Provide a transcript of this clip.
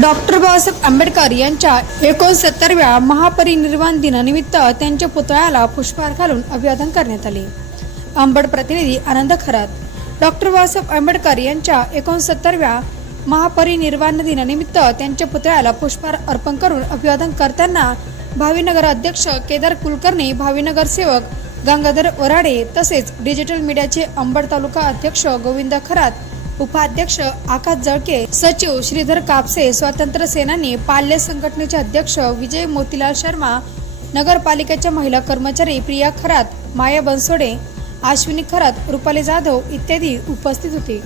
Doctor Babasaheb Ambedkar यांच्या 69व्या महापरिनिर्वाण दिनानिमित्त त्यांच्या पुतळ्याला पुष्पहार घालून अभिवादन करण्यात आले। अंबड प्रतिनिधी आनंद खरात। डॉक्टर बाबासाहेब आंबेडकर यांच्या 69व्या महापरिनिर्वाण दिनानिमित्त त्यांच्या पुतळ्याला पुष्पहार अर्पण करून अभिवादन करताना भावीनगर अध्यक्ष केदार कुलकर्णी, भावीनगर सेवक गंगाधर वराडे तसेच डिजिटल मीडियाचे अंबड तालुका अध्यक्ष गोविंद खरात, उपाध्यक्ष आकाश जळके, सचिव श्रीधर कापसे, स्वातंत्र्य सेनानी पाल्य संघटनेचे अध्यक्ष विजय मोतीलाल शर्मा, नगरपालिकेच्या महिला कर्मचारी प्रिया खरात, माया बनसोडे, अश्विनी खरात, रुपाली जाधव इत्यादी उपस्थित होते।